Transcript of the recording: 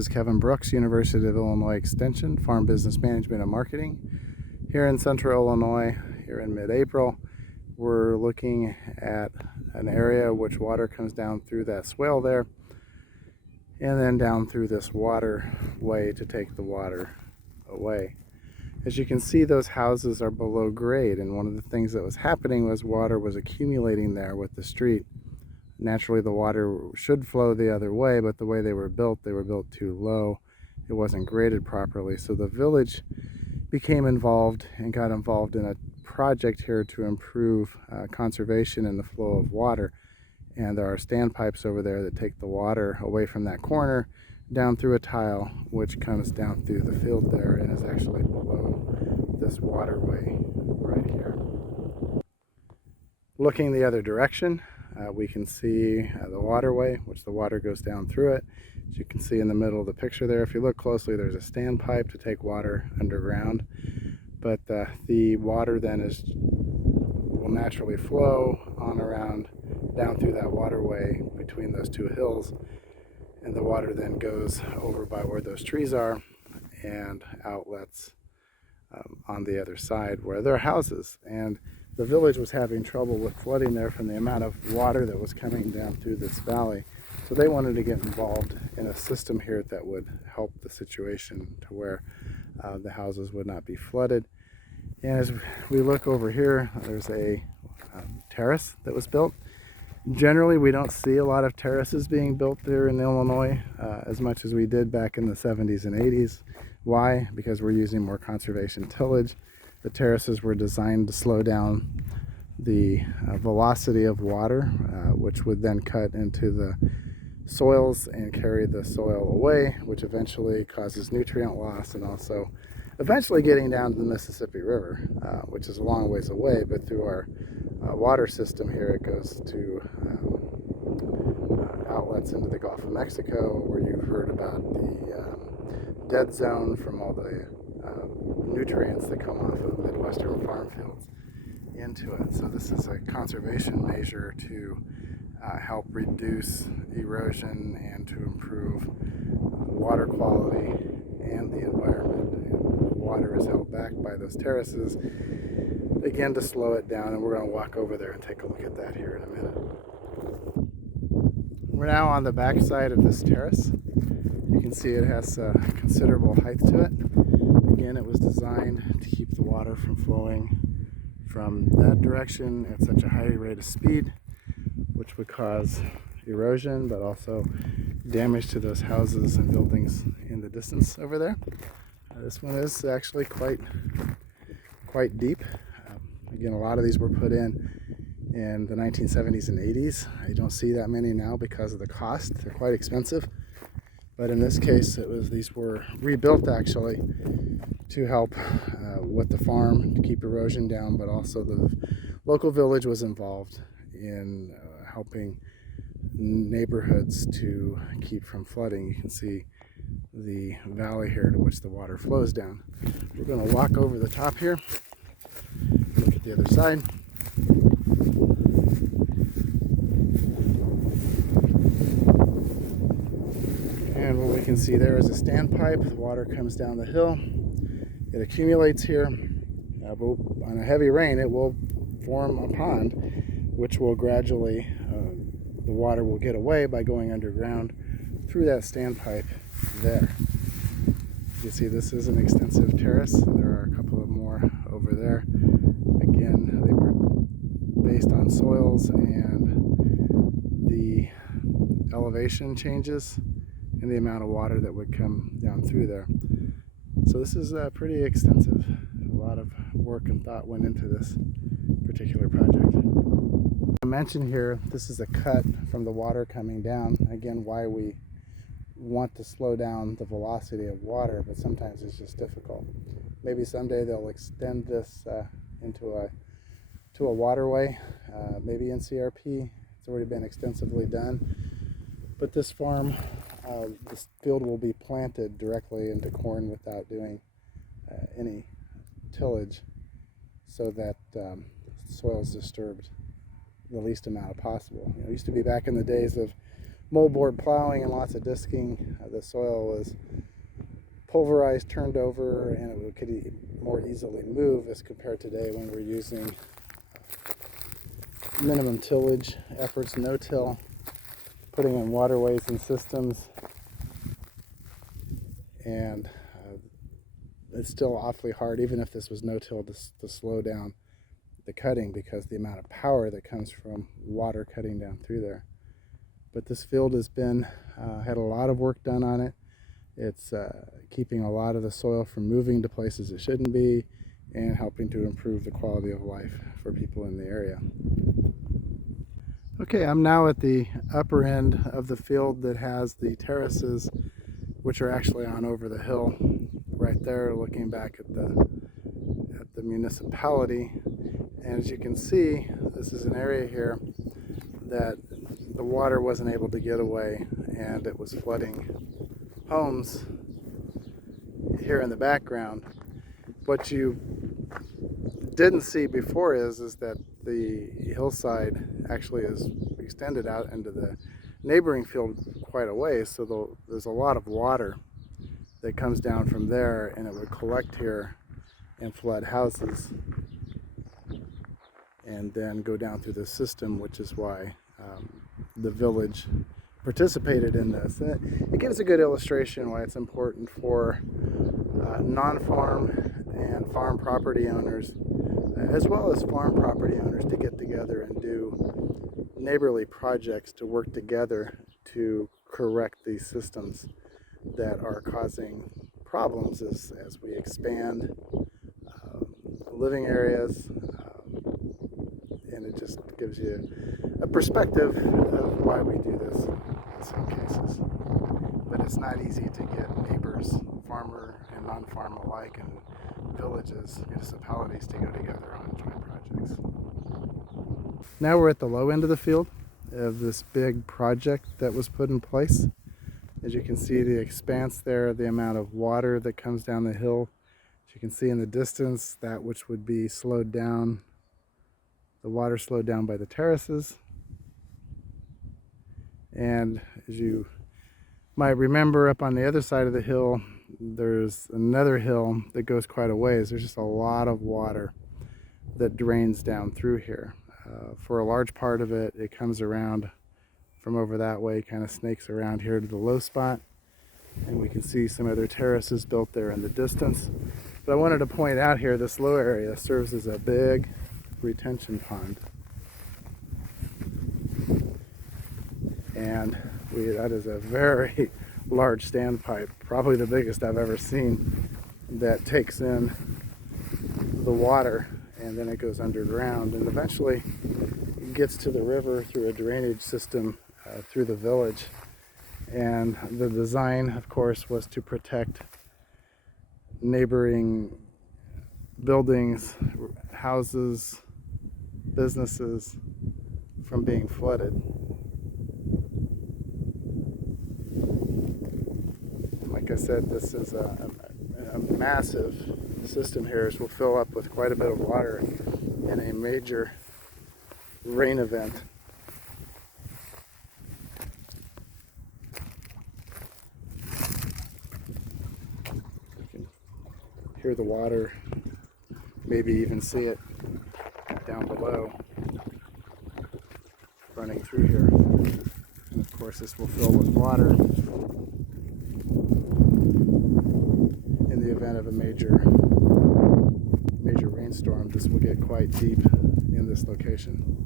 is Kevin Brooks, University of Illinois Extension, Farm Business Management and Marketing. Here in Central Illinois, here in mid-April, we're looking at an area which water comes down through that swale there and then down through this waterway to take the water away. As you can see, those houses are below grade, and one of the things that was happening was water was accumulating there with the street. Naturally, the water should flow the other way, but the way they were built too low. It wasn't graded properly, so the village became involved and got involved in a project here to improve conservation and the flow of water. And there are standpipes over there that take the water away from that corner down through a tile, which comes down through the field there and is actually below this waterway right here. Looking the other direction, we can see the waterway, which the water goes down through it. As you can see in the middle of the picture there, if you look closely, there's a standpipe to take water underground. But the water then will naturally flow on around down through that waterway between those two hills. And the water then goes over by where those trees are and outlets on the other side where there are houses. And the village was having trouble with flooding there from the amount of water that was coming down through this valley. So they wanted to get involved in a system here that would help the situation to where the houses would not be flooded. And as we look over here, there's a terrace that was built. Generally, we don't see a lot of terraces being built there in Illinois as much as we did back in the 70s and 80s. Why? Because we're using more conservation tillage. The terraces were designed to slow down the velocity of water, which would then cut into the soils and carry the soil away, which eventually causes nutrient loss and also eventually getting down to the Mississippi River, which is a long ways away, but through our water system here, it goes to outlets into the Gulf of Mexico, where you've heard about the dead zone from all the nutrients that come off of Midwestern farm fields into it. So this is a conservation measure to help reduce erosion and to improve water quality and the environment. And water is held back by those terraces, again, to slow it down, and we're going to walk over there and take a look at that here in a minute. We're now on the back side of this terrace. You can see it has considerable height to it. Again, it was designed to keep the water from flowing from that direction at such a high rate of speed, which would cause erosion, but also damage to those houses and buildings in the distance over there. This one is actually quite deep. Again, a lot of these were put in the 1970s and 80s. I don't see that many now because of the cost. They're quite expensive. But in this case, these were rebuilt actually to help with the farm to keep erosion down, but also the local village was involved in helping neighborhoods to keep from flooding. You can see the valley here to which the water flows down. We're going to walk over the top here, look at the other side. And what we can see there is a standpipe. The water comes down the hill. It accumulates here. But on a heavy rain, it will form a pond, which will gradually, the water will get away by going underground through that standpipe there. You see, this is an extensive terrace. There are a couple of more over there. Again, they were based on soils and the elevation changes and the amount of water that would come down through there. So this is pretty extensive. A lot of work and thought went into this particular project. I mentioned here, this is a cut from the water coming down. Again, why we want to slow down the velocity of water, but sometimes it's just difficult. Maybe someday they'll extend this into a waterway, maybe NCRP. It's already been extensively done. But this farm, this field will be planted directly into corn without doing any tillage, so that soil is disturbed the least amount possible. It used to be back in the days of moldboard plowing and lots of disking, the soil was pulverized, turned over, and it could more easily move as compared to today when we're using minimum tillage efforts, no-till, putting in waterways and systems, and it's still awfully hard, even if this was no-till, to slow down the cutting because the amount of power that comes from water cutting down through there. But this field has been had a lot of work done on it. It's keeping a lot of the soil from moving to places it shouldn't be and helping to improve the quality of life for people in the area. Okay, I'm now at the upper end of the field that has the terraces, which are actually on over the hill right there, looking back at the municipality. And as you can see, this is an area here that the water wasn't able to get away, and it was flooding homes here in the background. What you didn't see before is that the hillside actually is extended out into the neighboring field quite a ways, so there's a lot of water that comes down from there, and it would collect here and flood houses and then go down through the system, which is why the village participated in this. It gives a good illustration why it's important for non-farm and farm property owners, as well as farm property owners, to get together and do neighborly projects to work together to correct these systems that are causing problems as we expand living areas, and it just gives you a perspective of why we do this in some cases. But it's not easy to get neighbors, farmer and non-farm alike, and villages, municipalities to go together on joint projects. Now we're at the low end of the field of this big project that was put in place. As you can see, the expanse there, the amount of water that comes down the hill. As you can see in the distance, that which would be slowed down, the water slowed down by the terraces. And as you might remember, up on the other side of the hill, there's another hill that goes quite a ways. There's just a lot of water that drains down through here. For a large part of it, it comes around from over that way, kind of snakes around here to the low spot, and we can see some other terraces built there in the distance. But I wanted to point out here, this low area serves as a big retention pond, and that is a very large standpipe, probably the biggest I've ever seen, that takes in the water, and then it goes underground and eventually gets to the river through a drainage system through the village. And the design, of course, was to protect neighboring buildings, houses, businesses from being flooded. Like I said, this is a massive system here, as will fill up with quite a bit of water in a major rain event. You can hear the water, maybe even see it down below running through here. And of course, this will fill with water in the event of a major rainstorm. This will get quite deep in this location.